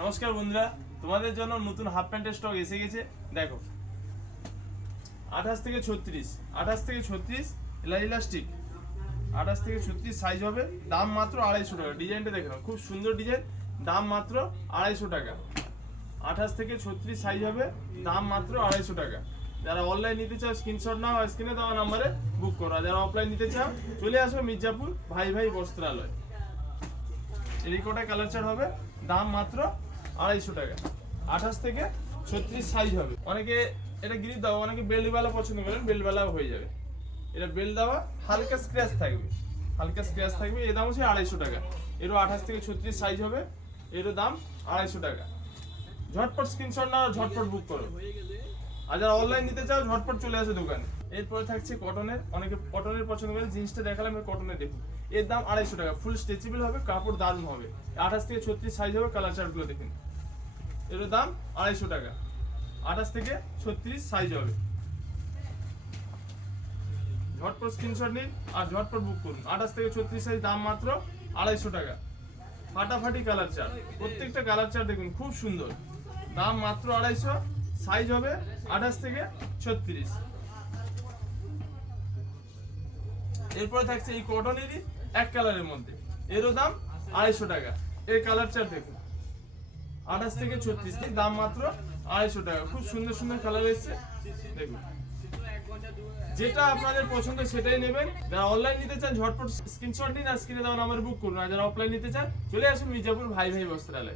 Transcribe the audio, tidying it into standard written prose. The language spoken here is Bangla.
নমস্কার বন্ধুরা, তোমাদের জন্য নতুন হাফ প্যান্টের স্টক এসে গেছে। দেখো 28 থেকে 36 ইলাস্টিক 28 থেকে 36 সাইজ হবে। দাম মাত্র 250 টাকা। ডিজাইনটা দেখো, খুব সুন্দর ডিজাইন। দাম মাত্র 250 টাকা। 28 থেকে 36 সাইজ হবে। দাম মাত্র 250 টাকা। যারা অনলাইন নিতে চাও স্ক্রিনশট নাও, স্ক্রিনে দেওয়া নাম্বারে বুক করো। আর যারা অফলাইন নিতে চাও চলে আসো মির্জাপুর ভাই ভাই বস্ত্রালয়। এই কোটা কালার চার্ট হবে। দাম মাত্র 250 টাকা। 28 থেকে 36 সাইজ হবে। অনেকে এটা গ্রিপ দাও, অনেকে বেল্টওয়ালা পছন্দ করেন, বেল্টওয়ালাও হয়ে যাবে। এটা বেল্ট দেওয়া, হালকা স্ক্র্যাচ থাকবে। এর দাম হচ্ছে 250 টাকা। এরও 28 থেকে 36 সাইজ হবে। এরও দাম 250 টাকা। ঝটপট স্ক্রিনশট নাও, ঝটপট বুক করো। আর যারা অনলাইন নিতে চাও ঝটপট চলে আসো দোকানে। এরপরে থাকছে কটনের, অনেকে কটনের পছন্দ করে। জিন্সটা দেখালাম, কটনের দেখুন। এর দাম 250 টাকা। ফুল স্ট্রেচেবল হবে, কাপড় দারুণ হবে। 28 থেকে 36 সাইজ হবে। কালার চার্টগুলো দেখুন। এর দাম 250 টাকা। 28 থেকে 36 সাইজ হবে। ঝটপট স্ক্রিনশট নিন আর ঝটপট বুক করুন। 28 থেকে 36 সাইজ, দাম মাত্র 250 টাকা। ফাটাফাটি কালার চার্ট, প্রত্যেকটা কালার চার্ট দেখুন, খুব সুন্দর। দাম মাত্র 250, সাইজ হবে 28 থেকে 36। এরপরে থাকছে এই কটনেরই এক কালারের মধ্যে। এরও দাম 250 টাকা। এর কালার চার্ট দেখুন। 28 থেকে 36, দাম মাত্র 250 টাকা। খুব সুন্দর সুন্দর কালার এসেছে দেখুন। যেটা আপনাদের পছন্দ সেটাই নেবেন। যারা অনলাইন নিতে চান ঝটপট স্ক্রিনশট নিন আর স্ক্রিনে দেওয়া নাম্বারে বুক করুন। আর যারা অফলাইন নিতে চান চলে আসুন মির্জাপুর ভাই ভাই বস্ত্রালয়।